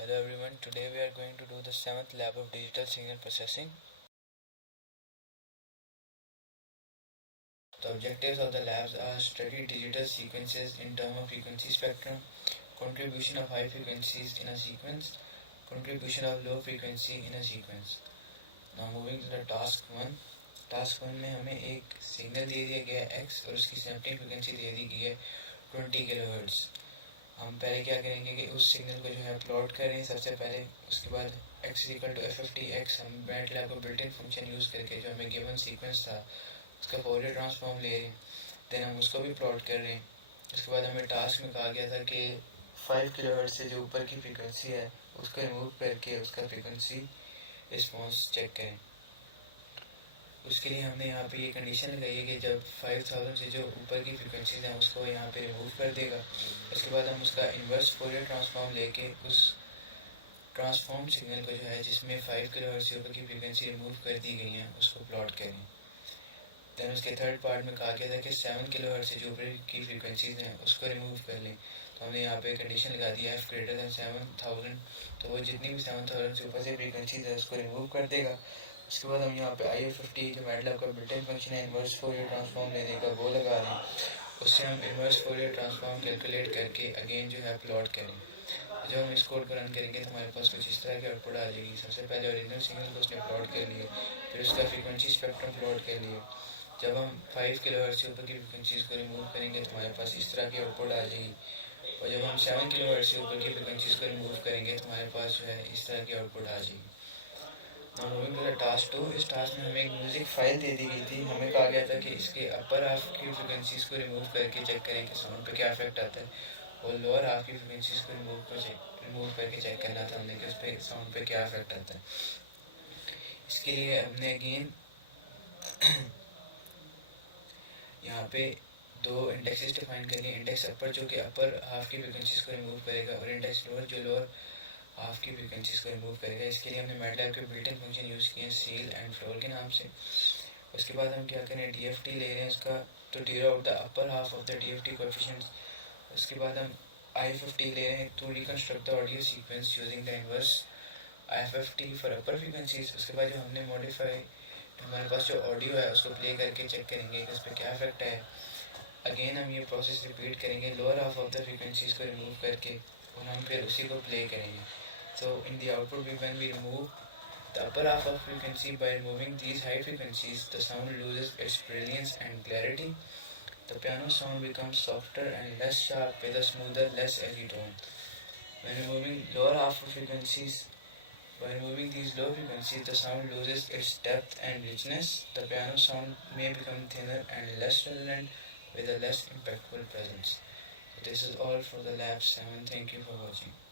Hello everyone, today we are going to do the 7th lab of digital signal processing. The objectives of the labs are study digital sequences in terms of frequency spectrum, contribution of high frequencies in a sequence, contribution of low frequency in a sequence. Now moving to the task 1. Task 1 में हमें एक signal दे दिया गया है x और उसकी sampling frequency दे दी गई है 20 किलोहर्ट्ज़। हम पहले क्या करेंगे कि उस सिग्नल को जो है प्लॉट करें सबसे पहले, उसके बाद x इक्वल टू f(x) हम मैटलैब को बिल्ट इन फंक्शन यूज़ करके जो हमें गिवन सीक्वेंस था उसका फोरियर ट्रांसफॉर्म ले रहे हैं, देन हम उसको भी प्लॉट कर रहे हैं। उसके बाद हमें टास्क में कहा गया था कि 5 किलोहर्ट्ज़ से जो ऊपर की फ्रीक्वेंसी है उसको रिमूव करके उसका फ्रीक्वेंसी रिस्पॉन्स चेक करें। उसके लिए हमने यहाँ पे ये कंडीशन लगाई है कि जब 5000 से जो ऊपर की फ्रीक्वेंसीज हैं उसको यहाँ पे रिमूव कर देगा। उसके बाद हम उसका इन्वर्स फोरियर ट्रांसफॉर्म लेके उस ट्रांसफॉर्म सिग्नल को जो है जिसमें 5 किलोहर्ट्ज़ से ऊपर की फ्रीक्वेंसी रिमूव कर दी गई हैं उसको प्लॉट करें। दैन उसके थर्ड पार्ट में कहा गया था कि 7 किलोहर्ट्ज़ से जो ऊपर की फ्रीक्वेंसीज हैं उसको रिमूव कर लें। तो हमने यहाँ पे कंडीशन लगा दिया है f greater than 7000, तो वो जितनी भी 7000 से ऊपर से फ्रीक्वेंसीज है उसको रिमूव कर देगा। उसके बाद हम यहाँ पे IF50 जो मैटलैब का बिल्ट इन फंक्शन है इन्वर्स फोरियर ट्रांसफॉर्म लेने का वो लगा रहे हैं, उससे हम इन्वर्स फोरियर ट्रांसफॉर्म कैलकुलेट करके अगेन जो है प्लॉट करें। जब हम इस कोड को रन करेंगे तो हमारे पास कुछ इस तरह की आउटपुट आ जाएगी। सबसे पहले ओरिजिनल सिग्नल को उसने प्लॉट कर लिए, फिर उसका फ्रीक्वेंसी स्पेक्ट्रम प्लॉट कर लिए। जब हम 5 किलोहर्ट्ज़ से ऊपर की फ्रीक्वेंसीज को रिमूव करेंगे तो हमारे पास इस तरह की आउटपुट आ जाएगी, और जब हम 7 किलोहर्ट्ज़ से ऊपर की फ्रीक्वेंसीज को रिमूव करेंगे तो हमारे पास जो है इस तरह की आउटपुट आ जाएगी। Now moving to the task 2। इस टास्क में हमें एक म्यूज़िक फाइल दे दी गई थी। हमें कहा गया था कि इसके अपर हाफ की फ्रीक्वेंसीज को रिमूव करके चेक करें कि साउंड पे क्या इफेक्ट आता है, और लोअर हाफ की फ्रीक्वेंसीज को रिमूव करके चेक करना था हमने कि उस पर साउंड पे क्या इफेक्ट आता है। इसके लिए हमने अगेन यहाँ पे दो इंडेक्सेस डिफाइन कर लिए। इंडेक्स अपर जो कि अपर हाफ की फ्रीक्वेंसीज को रिमूव करेगा, और इंडेक्स लोअर जो लोअर हाफ की फ्रीक्वेंसीज को रिमूव करेगा। इसके लिए हमने मैटलैब के बिल्ट इन फंक्शन यूज़ किए हैं सील एंड फ्लोर के नाम से। उसके बाद हम क्या करें, DFT ले रहे हैं उसका, तो do out the upper half of the DFT coefficients. उसके बाद हम IF50 ले रहे हैं to reconstruct the audio sequence using the inverse IF50 for upper frequencies. उसके बाद जो हमने मॉडिफाई हमारे पास जो ऑडियो है उसको प्ले करके चेक करेंगे कि उस पर क्या इफेक्ट है। अगेन हम ये प्रोसेस रिपीट करेंगे lower half of the frequencies को रिमूव करके, और हम फिर उसी को प्ले करेंगे। So in the output, when we remove the upper half of frequency by removing these high frequencies, the sound loses its brilliance and clarity. The piano sound becomes softer and less sharp with a smoother, less edgy tone. When removing lower half of frequencies, by removing these low frequencies, the sound loses its depth and richness. The piano sound may become thinner and less resonant with a less impactful presence. So this is all for the lab 7. Thank you for watching.